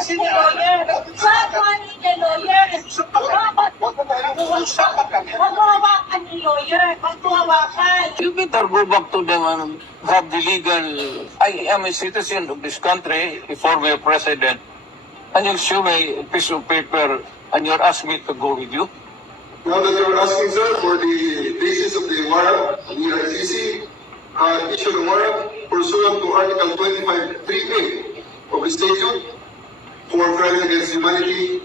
kasi ni lawyer. Bakit ni lawyer? Maghawakan ni lawyer. Maghawakan. You better go back to them and have the legal. I am a citizen of this country, a former president, and you show me a piece of paper and you're asking me to go with you. Now that you're asking, sir, for the basis of the warrant, the ICC issued a warrant pursuant to Article 25(3)(a) of the statute for crime against humanity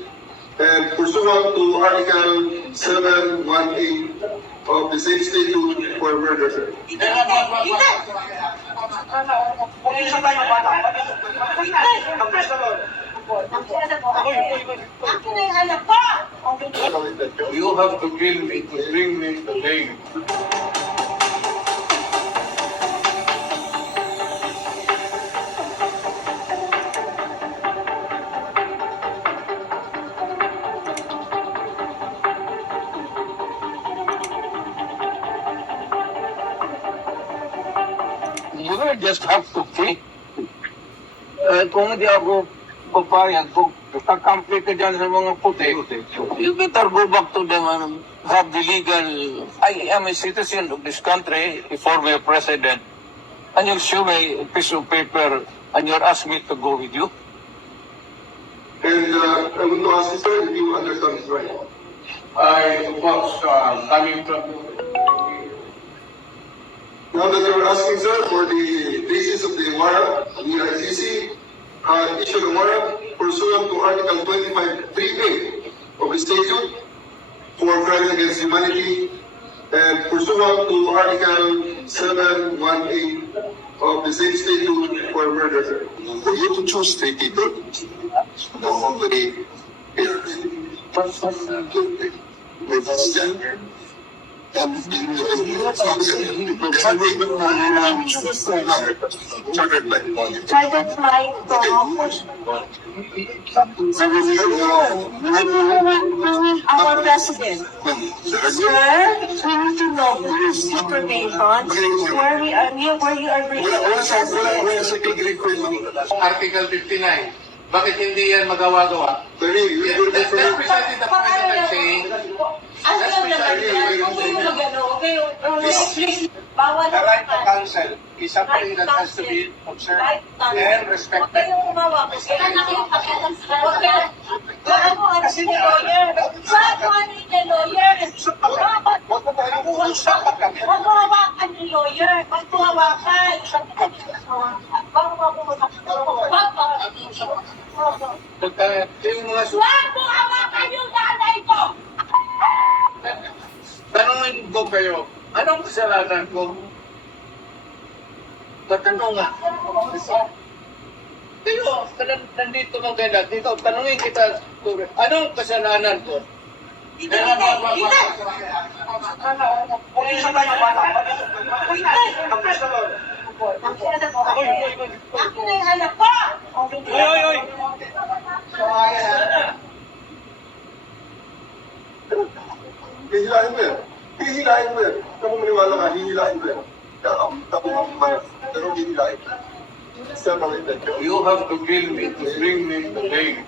and pursuant to Article 718 of the same statute for murder, sir. Akin na yung anak ko! You have to kill me to bring me to Hague. You will just have to kill. Kung hindi ako papayag, kung kakampi ka dyan sa mga puti, you better go back to them and have the legal. I am a citizen of this country, a former president, and you show me a piece of paper and you're asking me to go with you. And I want to ask you, sir, if you understand this right. I was coming from. Now that you're asking, sir, for the basis of the warrant, the ICC issued a warrant pursuant to Article 25(3)(a) of the statute for crime against humanity and pursuant to Article 718 of the same statute for murder, sir. For you to choose three people, nobody Private flight from our president. Sir, we need to know this information where you are bringing our president. Article 59. Bakit hindi yan magawa-gawa? That's precisely the point that I'm saying. Ano naman yan? Kung may mga gano'n, okay, bawal The right to naman. counsel is something that has to be observed and Huwag respected. kayong umawa. Kasi huwag kayong kasi ni lawyer. Bakit ni lawyer? Maghawakan ni lawyer. Maghawakan. Yung mga Huwag mo hawakan yung nanay ko! tanongin ko kayo, anong kasalanan ko? Tatanong nga. Kayo, nandito kang kailan. Dito, tanongin kita, anong kasalanan ko? Akin na yung anak ko! hihilahin mo yan. Hihilahin mo yan. Kung maniwala ka, hihilahin mo yan. Pero hihilahin mo. You have to kill me to bring me to Hague.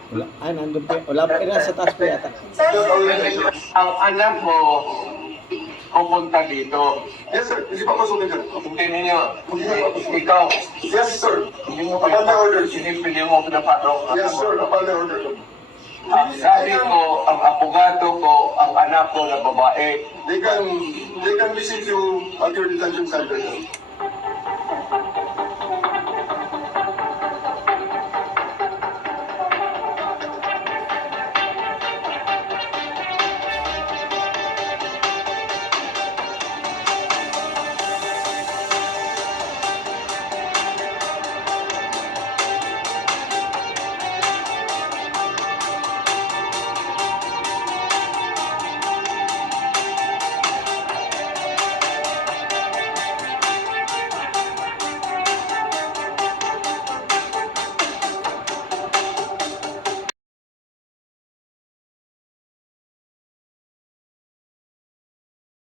Nandun pa. Wala pa rin sa taas po yata. Ang anak mo, pupunta dito. Yes, sir. Hindi pa masukin yan. Hindi ninyo, ikaw, Yes, sir. hindi mo Upon my order. sinipili mo pinapasok. Yes, sir. Upon my order. Sabi ko, ang abogado ko, ang anak ko na babae. They can visit you at your detention center.